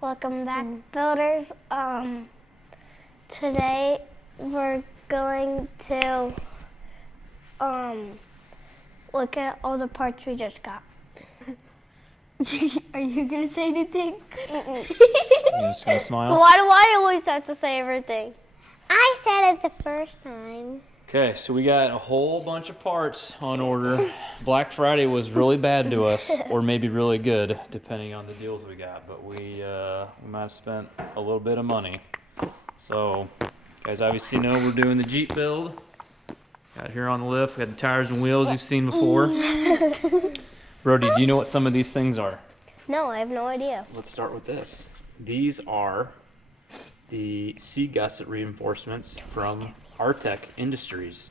Welcome back, builders. Today we're going to look at all the parts we just got. Are you gonna say anything? You're just gonna smile? Why do I always have to say everything? I said it the first time. Okay, so we got a whole bunch of parts on order. Black Friday was really bad to us, or maybe really good, depending on the deals we got. But we might have spent a little bit of money. So, you guys obviously know we're doing the Jeep build. Got here on the lift, we got the tires and wheels you've seen before. Brody, do you know what some of these things are? No, I have no idea. Let's start with this. These are the C-gusset reinforcements from Artec Industries.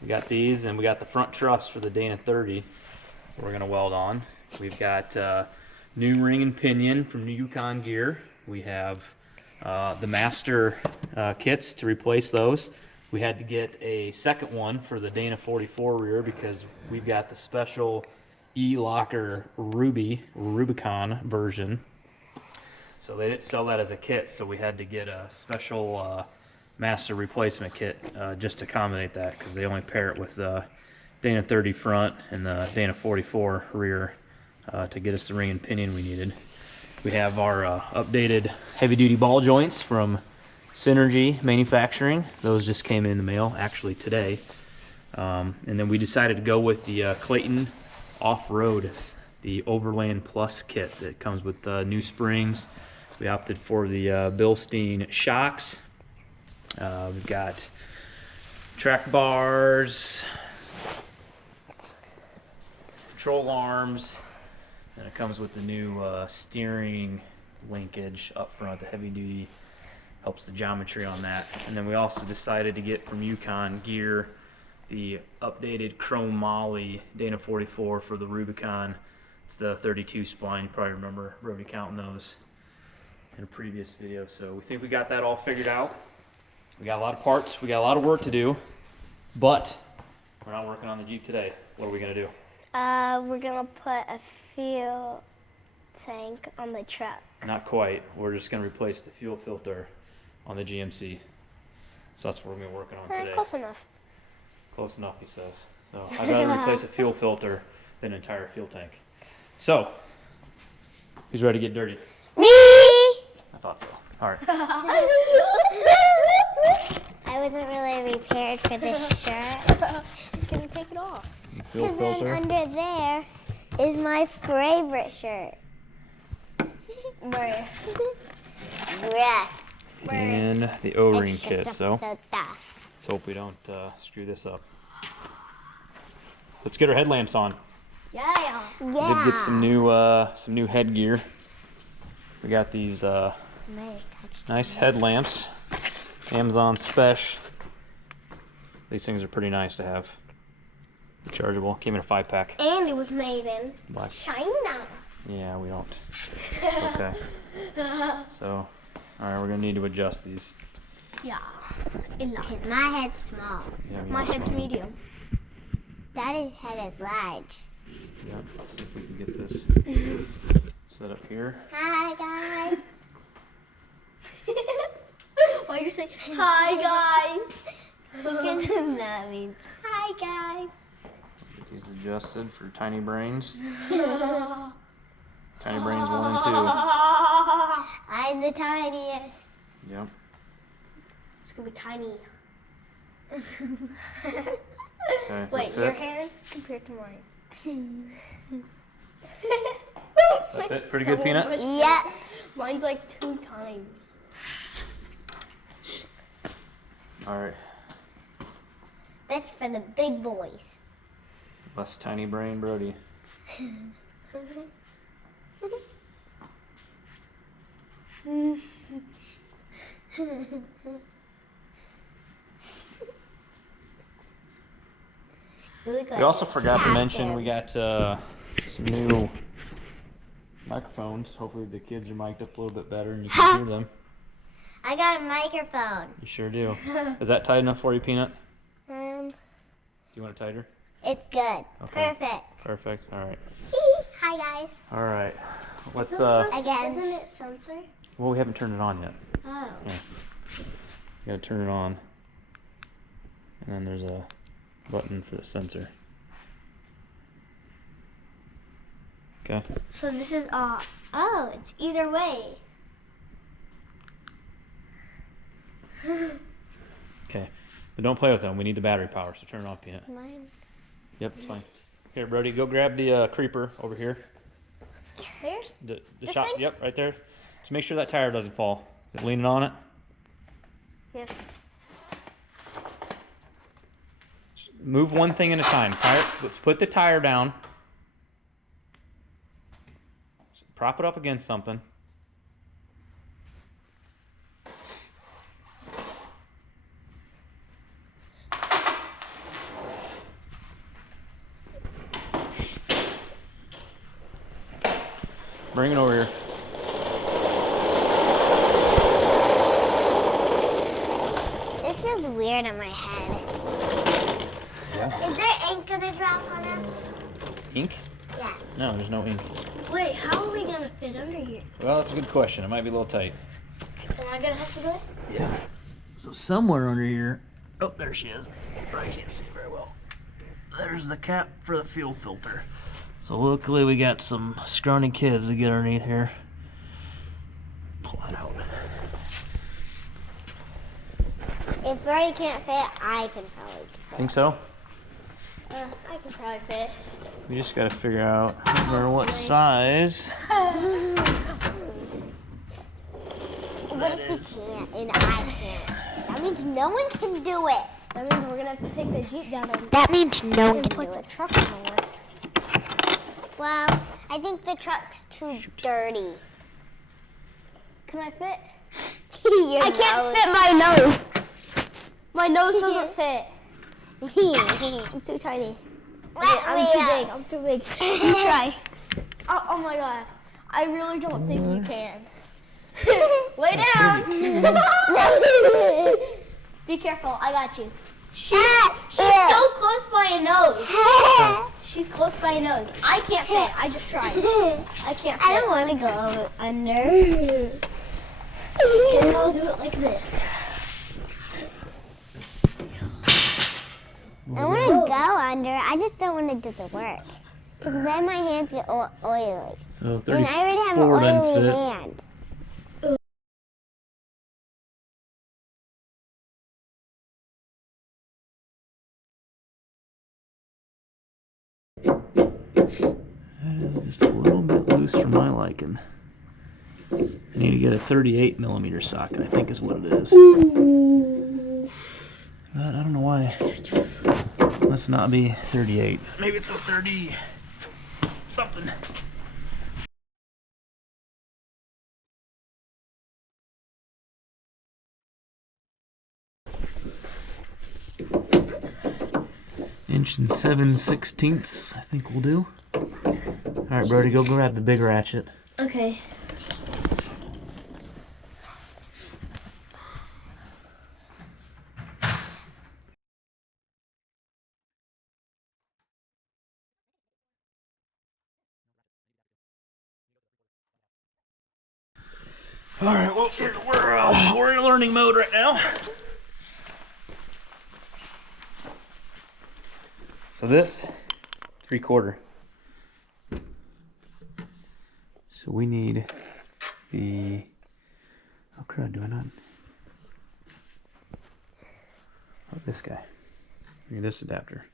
We got these, and we got the front truss for the Dana 30 we're gonna weld on. We've got new ring and pinion from Yukon Gear. We have the master kits to replace those. We had to get a second one for the Dana 44 rear because we've got the special E-Locker Rubicon version. So they didn't sell that as a kit, so we had to get a special master replacement kit just to accommodate that, because they only pair it with the Dana 30 front and the Dana 44 rear to get us the ring and pinion we needed. We have our updated heavy-duty ball joints from Synergy Manufacturing. Those just came in the mail actually today. And then we decided to go with the Clayton Off-Road, the Overland Plus kit that comes with new springs. We opted for the Bilstein shocks. We've got track bars, control arms, and it comes with the new steering linkage up front. The heavy duty helps the geometry on that. And then we also decided to get from Yukon Gear the updated chrome moly Dana 44 for the Rubicon. It's the 32 spline. You probably remember Brody counting those in a previous video. So we think we got that all figured out. We got a lot of parts, we got a lot of work to do, but we're not working on the Jeep today. What are we gonna do? We're gonna put a fuel tank on the truck. Not quite. We're just gonna replace the fuel filter on the GMC. So that's what we're gonna be working on today. Close enough. Close enough, he says. So I'd rather replace a fuel filter than an entire fuel tank. So, who's ready to get dirty? Me! I thought so. All right. I wasn't really prepared for this shirt. Can you take it off? Fuel And then filter. under there is my favorite shirt. Where? Yeah. And the O-ring kit. So let's hope we don't screw this up. Let's get our headlamps on. Yeah. We did get some new headgear. We got these nice headlamps, Amazon Special. These things are pretty nice to have. Rechargeable. Came in a 5-pack. And it was made in Black. China. Yeah, we don't. It's okay. So, all right, we're gonna need to adjust these. Yeah. Enough. Because my head's small. Yeah, My head's medium. Daddy's head is large. Yeah, let's see if we can get this set up here. Hi, guys. Why do you say hi, guys? Because that means hi, guys. Get these adjusted for tiny brains. Tiny brains 1 and 2. I'm the tiniest. Yep. It's gonna be tiny. Okay. Wait, does your that fit? hand compared to mine. That fit pretty good, Peanut? Yeah. Mine's like 2 times. All right. That's for the big boys. Less tiny brain, Brody. We also forgot to mention we got some new microphones. Hopefully the kids are mic'd up a little bit better and you can hear them. I got a microphone. You sure do. Is that tight enough for you, Peanut? Um, Do you want it tighter? it's good. Okay. Perfect. Perfect. All right. Hi, guys. All right. let's Again. Isn't it sensor? well, we haven't turned it on yet. Oh. Yeah. You gotta turn it on. And then there's a button for the sensor. Okay. So this is off. Oh, it's either way. Okay. But don't play with them. We need the battery power, so turn it off, Peanut. Mine. Yep, it's fine. Here, Brody, go grab the creeper over here. Here? The This shop. thing? Yep, right there. Just make sure that tire doesn't fall. Is it leaning on it? Yes. Move one thing at a time. Let's put the tire down. Prop it up against something. Bring it over here. This feels weird on my head. Yeah. Is there ink gonna drop on us? Ink? Yeah. No, there's no ink. Wait, how are we gonna fit under here? Well, that's a good question. It might be a little tight. Am I gonna have to do it? Yeah. So somewhere under here. Oh, there she is. I can't see very well. There's the cap for the fuel filter. So luckily we got some scrawny kids to get underneath here. Pull that out. If Brody can't fit, I can probably fit. Think so? I can probably fit. We just gotta figure out what size. What if you can't and I can't? That means no one can do it. That means we're gonna have to take the Jeep down That means no one and can put do the it. truck on the lift. Well, I think the truck's too dirty. Can I fit? Your I can't nose. fit my nose. My nose doesn't fit. I'm too tiny. I'm too big. I'm too big. You try. Oh my god. I really don't think you can. Lay down. Be careful. I got you. She's so close by a nose. She's close by a nose. I can't fit. I just tried. I can't fit. I don't want to go under. And I'll do it like this. I want to go under. I just don't want to do the work. Because then my hands get oily. So And I already have an 34 doesn't oily fit. hand. That is just a little bit loose for my liking. I need to get a 38 millimeter socket, I think is what it is. But I don't know why. Let's not be 38. Maybe it's a 30 something. Inch and 7/16, I think we'll do. Alright, Brody, go grab the big ratchet. Okay. Alright, well, we're in learning mode right now. So this, 3/4. So we need the, oh crud, do I not? Oh, this guy. We need this adapter.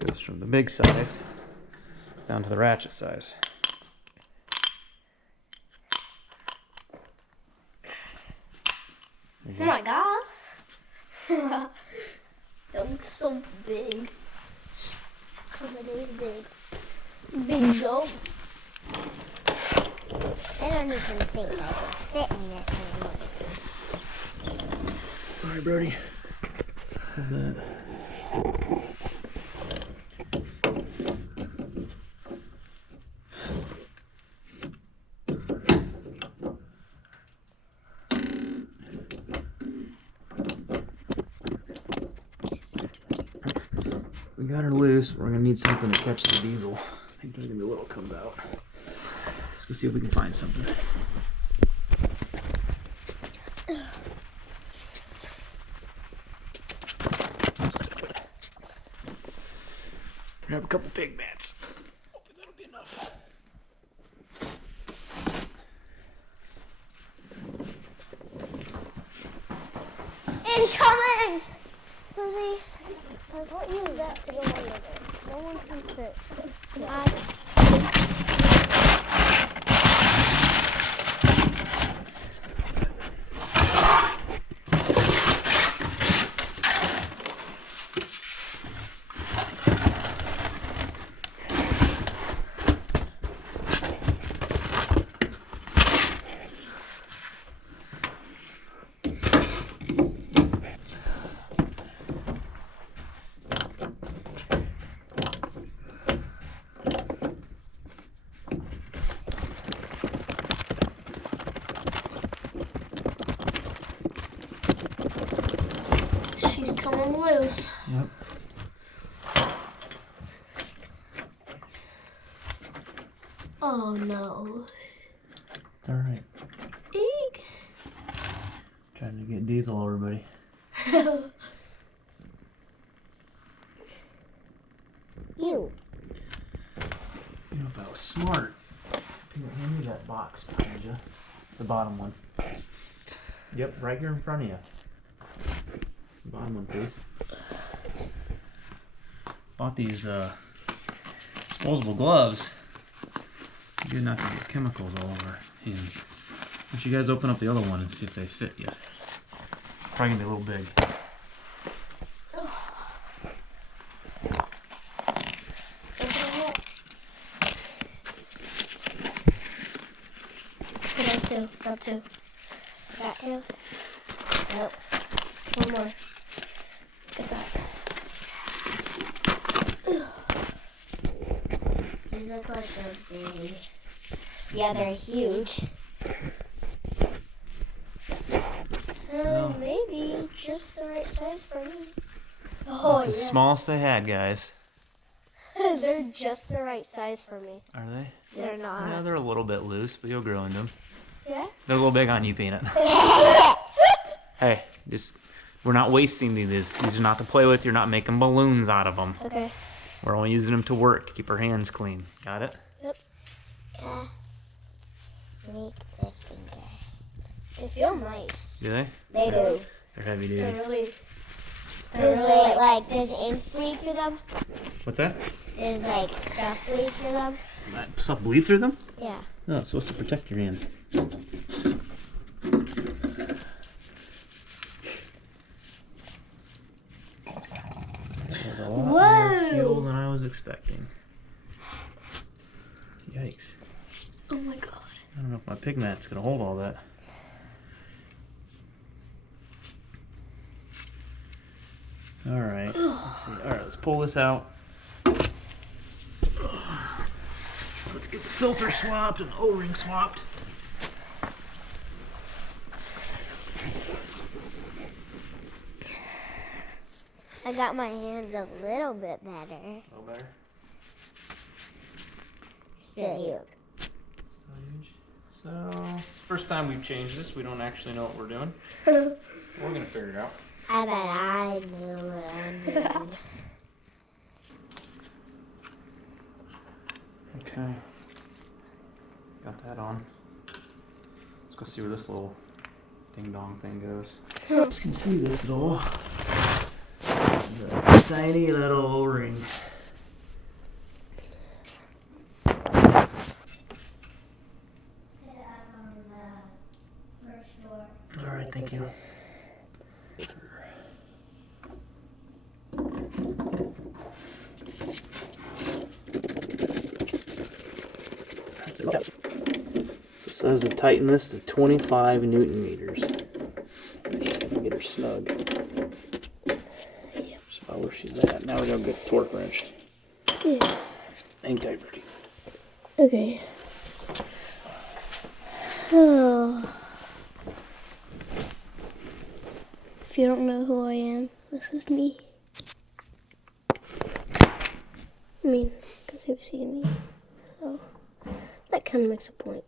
Goes from the big size down to the ratchet size. Oh my god. That looks so big. Because it is big. Big jump. I don't even think I can fit in this anymore. Alright, Brody. Hold that. We got her loose. We're gonna need something to catch the diesel. I think there's gonna be a little comes out. Let's go see if we can find something. Grab a couple pig mats. Hopefully that'll be enough. Incoming! Lizzie, let's use that to go under there. No one can fit. She's coming loose. Yep. Oh no. It's alright. Eek. Trying to get diesel over, buddy. You. You know, if I was smart, hand me that box behind you. The bottom one. Yep, right here in front of you. The bottom one, please. Bought these disposable gloves. You're not gonna get chemicals all over hands. Why don't you guys open up the other one and see if they fit you? Probably gonna be a little big. Got two. Got two? Nope. One more. Get that. These look like they're big. Yeah, they're huge. No. Maybe just the right size for me. That's the smallest they had, guys. They're just the right size for me. Are they? They're not. Yeah, they're a little bit loose, but you'll grow into them. Yeah? They're a little big on you, Peanut. Hey, we're not wasting these. These are not to play with. You're not making balloons out of them. Okay. We're only using them to work, to keep our hands clean. Got it? Yep. Make this finger. They feel nice. Do they? They do. They're heavy duty. They're really. Do they, like, does ink bleed through them? What's that? Does, like, stuff bleed through them? Stuff bleed through them? Yeah. No, it's supposed to protect your hands. That was a lot more fuel than I was expecting. Yikes. Oh my god. I don't know if my pig mat's gonna hold all that. Alright, let's see. Alright, let's pull this out. Let's get the filter swapped and O-ring swapped. I got my hands a little bit better. A little better? Still huge. Still huge. So, it's the first time we've changed this. We don't actually know what we're doing. We're gonna figure it out. I bet I knew what I'm doing. Okay. Got that on. Let's go see where this little ding dong thing goes. You can see this little tiny little O-ring. Alright, thank you. So it says to tighten this to 25 Newton meters. Get her snug. That's about where she's at. Now we gotta get the torque wrench. Yeah. Hang tight, Brady. Okay. Oh. If you don't know who I am, this is me. I mean, because you've seen me. So, like, kind of makes a point.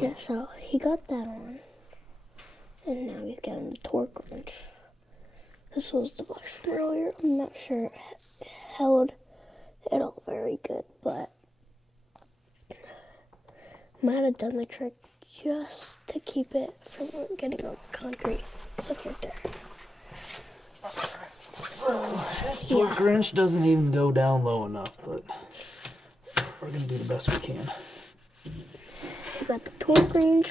Yeah, so he got that on, and now he's getting the torque wrench. This was the box from earlier. I'm not sure it held it all very good, but might have done the trick just to keep it from getting on concrete. So right there. So this torque wrench doesn't even go down low enough, but we're gonna do the best we can. We got the torque wrench.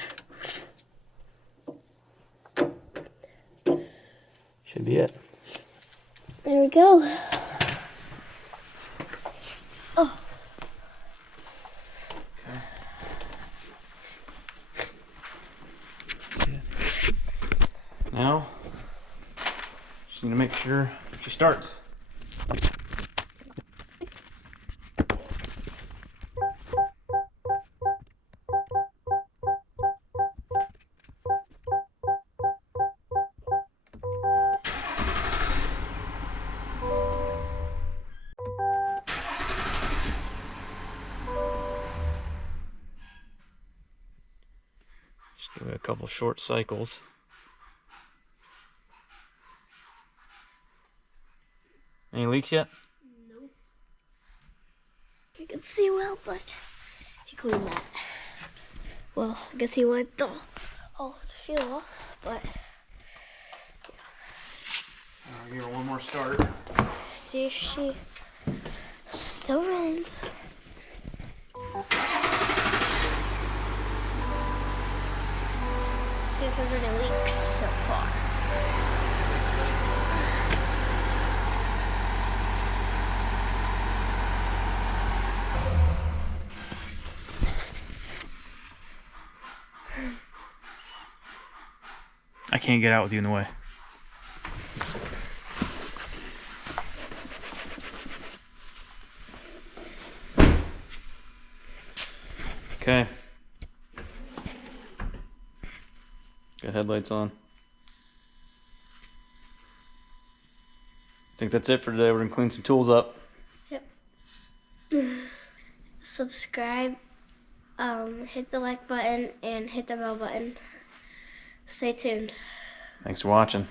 Should be it. There we go. Oh. Now, just need to make sure she starts. Just give it a couple short cycles. Any leaks yet? Nope. You can see well, but he cleaned that. Well, I guess he wiped all the fuel off, but I'll give her one more start. see if she still runs. See if there's any leaks so far. I can't get out with you in the way. Okay. Got headlights on. I think that's it for today. We're gonna clean some tools up. Yep. Subscribe, hit the like button, and hit the bell button. Stay tuned. Thanks for watching.